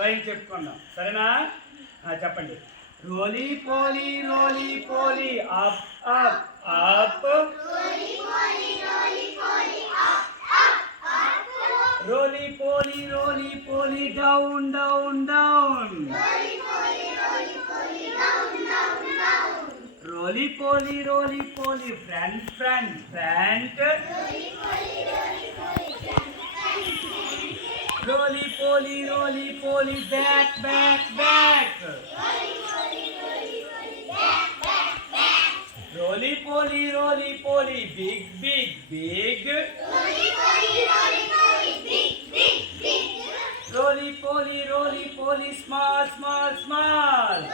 రైమ్ చెప్పుకుందాం, సరేనా? చెప్పండి. రోలీ పోలీ అప్ అప్ అప్, రోలీ పోలీ డౌన్ డౌన్ డౌన్, రోలీ పోలీ ఫ్రంట్ ఫ్రంట్ ఫ్రంట్, రోలీ పోలీ బ్యాక్ బ్యాక్ బ్యాక్, రోలీ పోలీ బిగ్ బిగ్ బిగ్, రోలీ పోలీ స్మాల్ స్మాల్ స్మాల్,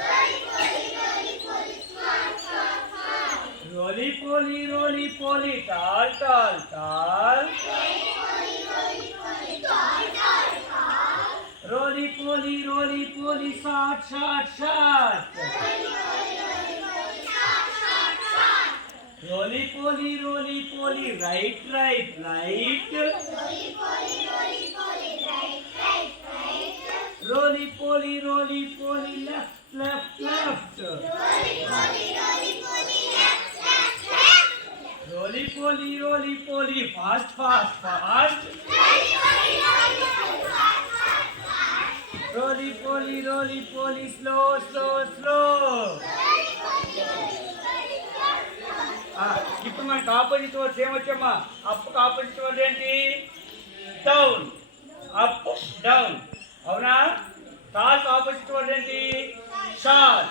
రోలీ పోలీ టాల్ టాల్ టాల్, రోలీ పోలీ షార్ట్ షార్ట్ షార్ట్, రోలీ పోలీ రైట్ రైట్ రైట్, రోలీ పోలీ లెఫ్ట్ లెఫ్ట్ లెఫ్ట్, రోలీ పోలీ ఫాస్ట్ ఫాస్ట్ ఫాస్ట్, రోలీ పోలీ స్లో స్లో స్లో. ఇప్పుడు మనకు ఆపోజిట్ వర్డ్స్ ఏమొచ్చమ్మా? అప్కి ఆపోజిట్ వర్డ్ ఏంటి? డౌన్. అప్ డౌన్, అవునా? టాల్కి ఆపోజిట్ వర్డ్ ఏంటి? షార్ట్.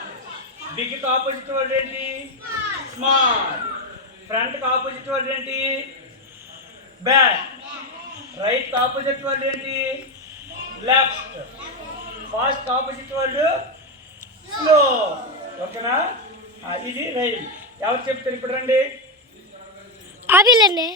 బిగ్కి ఆపోజిట్ వర్డ్ ఏంటి? స్మాల్. ఫ్రంట్కి ఆపోజిట్ వర్డ్ ఏంటి? బ్యాక్. రైట్కి ఆపోజిట్ వర్డ్ ఏంటి? Left. Fast opposite word slow. ఓకేనా? ఇది రైమ్. ఎవరు చెప్తారు ఇప్పుడు? రండి. ఆవిలండి.